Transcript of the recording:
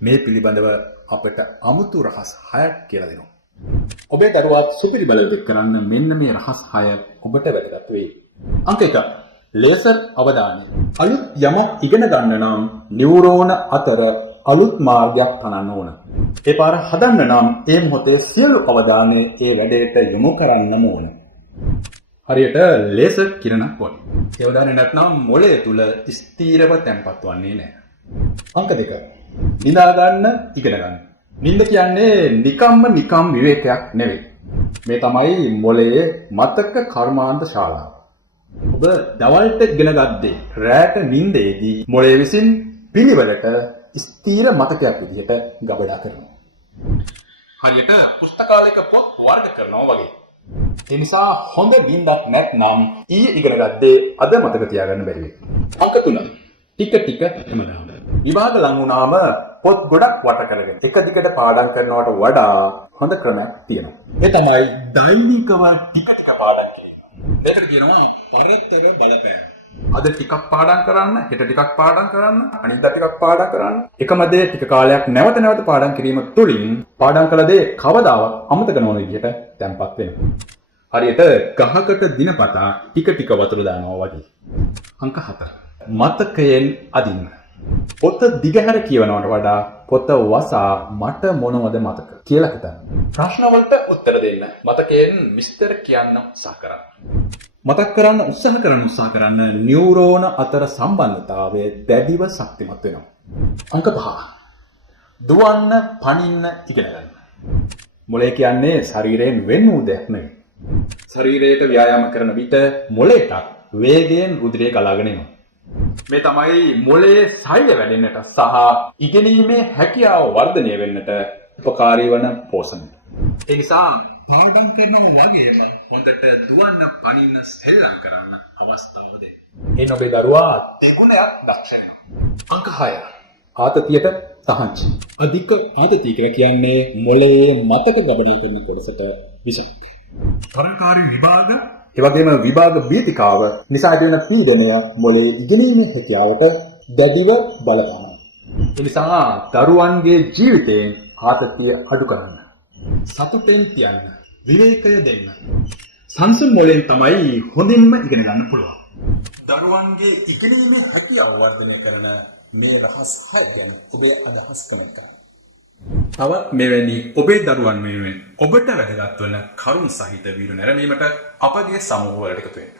මේ පිළිබඳව අපට අමුතු රහස් 6ක් කියලා දෙනවා. ඔබේ දරුවා සුපිරිබලව කරන්න මෙන්න මේ රහස් 6 ඔබට වැදගත් වෙයි. අංක 1. ලේසර් අවධානය. අලුත් යමක් ඉගෙන ගන්න නම් නියුරෝන අතර අලුත් මාර්ගයක් තනන්න ඕන. ඒ පාර හදන්න නම් ඒ මොහොතේ සියලු අවධානය ඒ වැඩේට යොමු කරන්නම ඕන. හරියට ලේසර් කිරණක් වගේ. ඒ උදාහරණයක් නැත්නම් මොළය තුල ස්ථීරව තැන්පත් වන්නේ නැහැ. අංක 2. නිදා ගන්න ඉගෙන ගන්න. නිින්ද කියන්නේ නිකම් විවේකයක් නෙවෙයි. මේ තමයි මොළයේ මතක කර්මාන්ත ශාලාව. ඔබ දවල්ට ඉගෙන ගද්දී රැට නිින්දේදී මොළය විසින් පිළිවෙලට ස්ථීර මතකයක් විදිහට ගබඩා කරනවා. හරියට පුස්තකාලයක පොත් වර්ග කරනවා වගේ. ඒ නිසා හොඳ නිින්දක් නැත්නම් ඊයේ ඉගෙන ගත්තේ අද මතක තියාගන්න බැරි වෙයි. අංක 3. ටික එමනම්. විභාග ලඟ වුණාම පොත් ගොඩක් වට කරගෙන එක දිගට පාඩම් කරනවට වඩා හොඳ ක්‍රමයක් තියෙනවා. ඒ තමයි දෛනිකව ටික පාඩම් කිරීම. මේකට කියනවා පරතර බලපෑම. අද ටිකක් පාඩම් කරන්න, හෙට ටිකක් පාඩම් කරන්න, අනිද්දා ටිකක් පාඩම් කරන්න. එකම දේ ටික කාලයක් නැවත පාඩම් කිරීම තුළින් පාඩම් කළ දේ කවදාවත් අමතක නොවන විදිහට තැම්පත් වෙනවා. හරියට ගහකට දිනපතා ටික වතුර දානවා වගේ. අංක 4. මතකයෙන් අදින්න. පොත දිගහැර කියවනවට වඩා පොත වසා මට මොනවද මතක කියලා හිතන්න. ප්‍රශ්න වලට උත්තර දෙන්න මතකයෙන් විස්තර කියන්න උත්සාහ කරන්න. මතක් කරන්න උත්සාහ කරන්න නියුරෝන අතර සම්බන්ධතාවය දැඩිව ශක්තිමත් වෙනවා. අංක 5. දුවන්න පනින්න ඉගෙන ගන්න. මොළය කියන්නේ ශරීරයෙන් වෙන් වූ දෙයක් නෙවෙයි. ශරීරයට ව්‍යායාම කරන විට මොළයට වේගයෙන් රුධිරය ගලාගෙන එනවා. මේ තමයි මොළයේ ශෛල වැඩෙන්නට සහ ඉගෙනීමේ හැකියාව වර්ධනය වෙන්නට උපකාරී වන පෝෂණය. ඒ නිසා පාඩම් කරනවා වගේම හොඳට දුවන්න පනින්න සෙල්ලම් කරන්න අවස්ථාව දෙන්න. එන්න ඔබේ දරුවා දෙගුණයක් දක්ෂ වෙනවා. අංක 6. ආතතියට තහංචි. අධික ආතතිය කියලා කියන්නේ මොළයේ මතක ගබඩා කරන කොටසට විෂ. තරකාරී විභාග ඒ වගේම විභාග බීතිකාව නිසා ඇතිවන පීඩනය මොළයේ ඉගෙනීමේ හැකියාවට දැඩිව බලපානවා. ඒ නිසා දරුවන්ගේ ජීවිතයෙන් ආතතිය අඩු කරන්න, සතුටෙන් තියන්න, විවේකය දෙන්න. සංසුන් මොළයෙන් තමයි හොඳින්ම ඉගෙන ගන්න පුළුවන්. දරුවන්ගේ ඉගෙනීමේ හැකියාව වර්ධනය කරන මේ රහස් 6 ගැන ඔබේ අදහස් කමෙන්ට් කරන්න. තවත් මෙවැනි ඔබේ දරුවන් වෙනුවෙන් ඔබට වැදගත් වන කරුණ සහිත වීඩියෝ නැරඹීමට අපගේ සමූහ වලට එකතු වෙන්න.